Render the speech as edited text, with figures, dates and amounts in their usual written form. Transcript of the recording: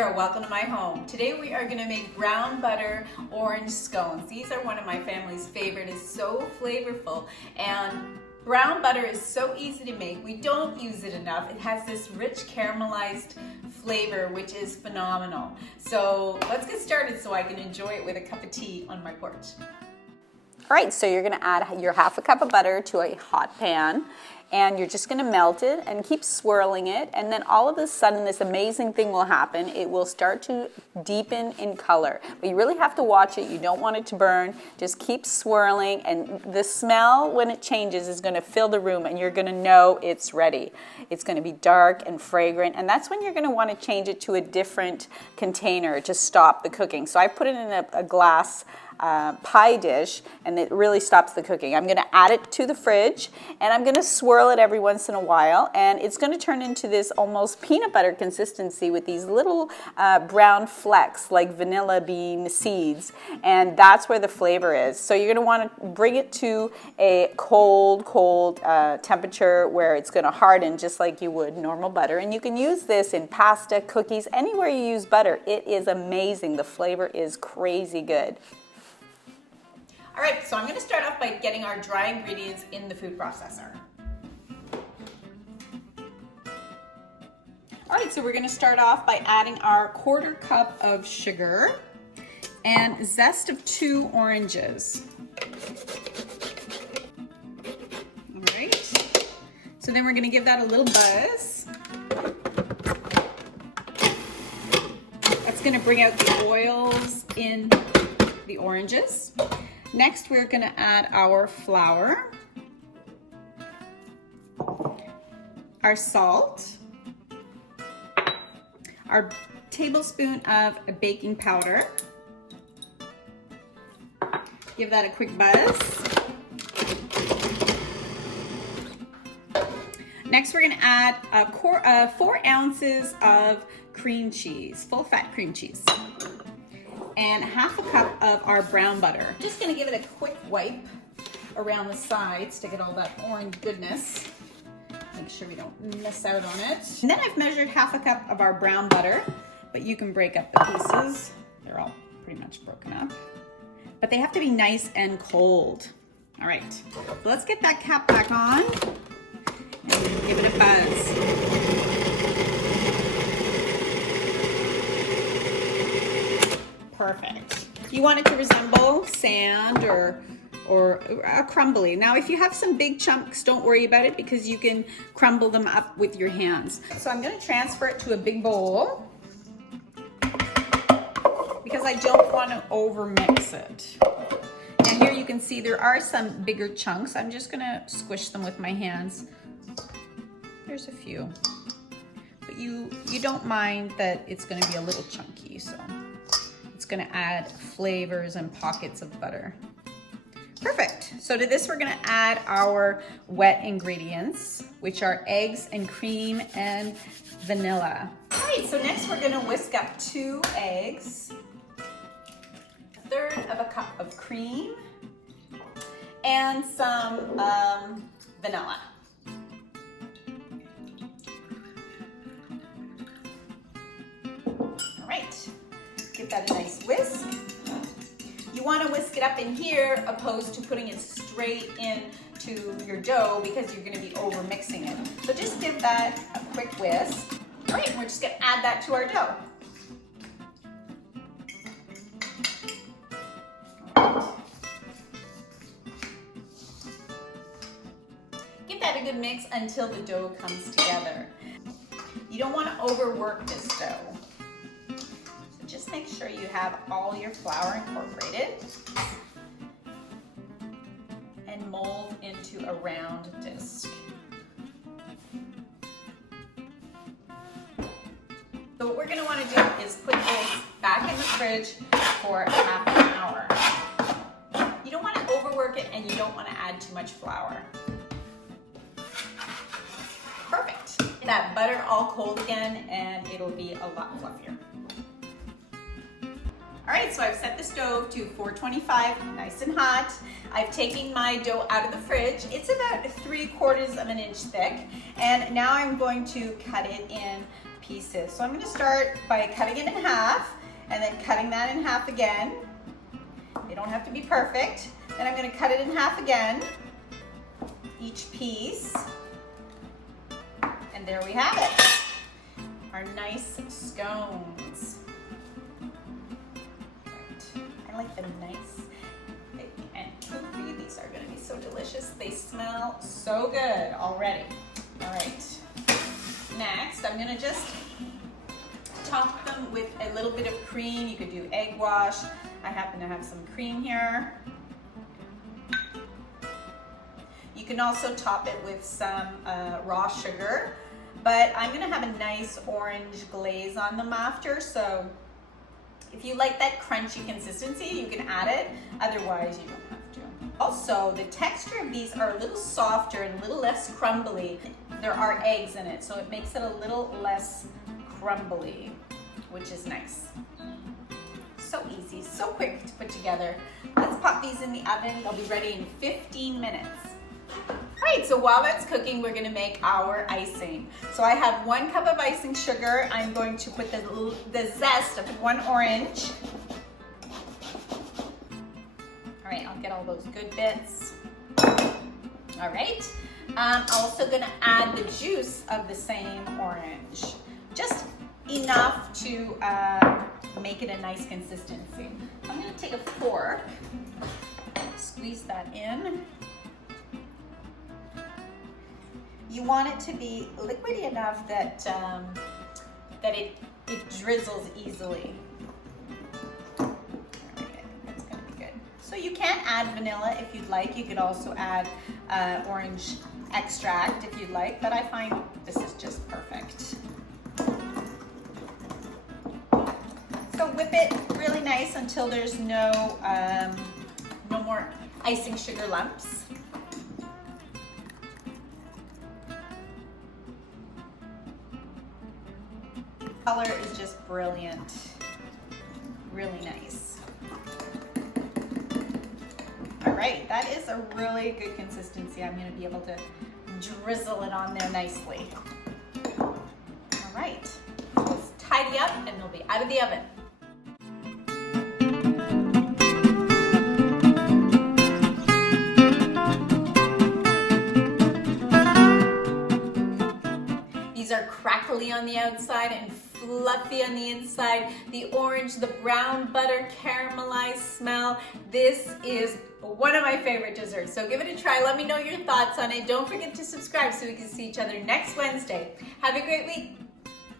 Sarah, welcome to my home. Today we are going to make brown butter orange scones. These are one of my family's favorite. It's so flavorful, and brown butter is so easy to make. We don't use it enough. It has this rich caramelized flavor which is phenomenal. So let's get started so I can enjoy it with a cup of tea on my porch. All right, so you're gonna add your half a cup of butter to a hot pan, and you're just gonna melt it and keep swirling it, and then all of a sudden this amazing thing will happen. It will start to deepen in color, but you really have to watch it. You don't want it to burn. Just keep swirling, and the smell when it changes is gonna fill the room, and you're gonna know it's ready. It's gonna be dark and fragrant, and that's when you're gonna wanna change it to a different container to stop the cooking. So I put it in a glass pie dish, and it really stops the cooking. I'm gonna add it to the fridge, and I'm gonna swirl it every once in a while, and it's gonna turn into this almost peanut butter consistency with these little brown flecks like vanilla bean seeds, and that's where the flavor is. So you're gonna wanna bring it to a cold temperature where it's gonna harden just like you would normal butter, and you can use this in pasta, cookies, anywhere you use butter. It is amazing. The flavor is crazy good. All right, so I'm going to start off by getting our dry ingredients in the food processor. All right, so we're going to start off by adding our 1/4 cup of sugar and zest of 2 oranges. All right, so then we're going to give that a little buzz. That's going to bring out the oils in the oranges. Next, we're going to add our flour, our salt, our tablespoon of baking powder. Give that a quick buzz. Next, we're going to add 4 ounces of cream cheese, full-fat cream cheese, and 1/2 cup of our brown butter. I'm just gonna give it a quick wipe around the sides to get all that orange goodness. Make sure we don't miss out on it. And then I've measured 1/2 cup of our brown butter, but you can break up the pieces. They're all pretty much broken up. But they have to be nice and cold. All right, so let's get that cap back on and give it a buzz. Perfect. You want it to resemble sand or a crumbly. Now, if you have some big chunks, don't worry about it because you can crumble them up with your hands. So I'm going to transfer it to a big bowl because I don't want to over mix it. Now here you can see there are some bigger chunks. I'm just going to squish them with my hands. There's a few, but you don't mind that it's going to be a little chunky, so it's going to add flavors and pockets of butter. Perfect. So to this, we're going to add our wet ingredients, which are eggs and cream and vanilla. All right, so next we're going to whisk up 2 eggs, 1/3 of a cup of cream, and some vanilla. All right. Give that a nice whisk. You want to whisk it up in here opposed to putting it straight into your dough because you're going to be over mixing it. So just give that a quick whisk. All right, we're just going to add that to our dough. Give that a good mix until the dough comes together. You don't want to overwork this dough. Just make sure you have all your flour incorporated and mold into a round disc. So what we're going to want to do is put this back in the fridge for 1/2 an hour. You don't want to overwork it, and you don't want to add too much flour. Perfect. Get that butter all cold again, and it'll be a lot fluffier. All right, so I've set the stove to 425, nice and hot. I've taken my dough out of the fridge. It's about 3/4 of an inch thick. And now I'm going to cut it in pieces. So I'm gonna start by cutting it in half and then cutting that in half again. They don't have to be perfect. Then I'm gonna cut it in half again, each piece. And there we have it, our nice scones. Right. I like them nice, thick, and toofy. These are gonna be so delicious. They smell so good already. All right, next I'm gonna just top them with a little bit of cream. You could do egg wash. I happen to have some cream here. You can also top it with some raw sugar, but I'm gonna have a nice orange glaze on them after, so if you like that crunchy consistency, you can add it. Otherwise, you don't have to. Also, the texture of these are a little softer and a little less crumbly. There are eggs in it, so it makes it a little less crumbly, which is nice. So easy, so quick to put together. Let's pop these in the oven. They'll be ready in 15 minutes. All right, so while that's cooking, we're gonna make our icing. So I have 1 cup of icing sugar. I'm going to put the zest of 1 orange. All right, I'll get all those good bits. All right, I'm also gonna add the juice of the same orange. Just enough to make it a nice consistency. I'm gonna take a fork, squeeze that in. You want it to be liquidy enough that that it drizzles easily. All right, I think that's gonna be good. So you can add vanilla if you'd like. You could also add orange extract if you'd like, but I find this is just perfect. So whip it really nice until there's no more icing sugar lumps. Color is just brilliant, really nice. All right, that is a really good consistency. I'm gonna be able to drizzle it on there nicely. All right, let's tidy up and they'll be out of the oven. These are crackly on the outside and fluffy on the inside. The orange, the brown butter caramelized smell. This is one of my favorite desserts. So give it a try. Let me know your thoughts on it. Don't forget to subscribe so we can see each other next Wednesday. Have a great week.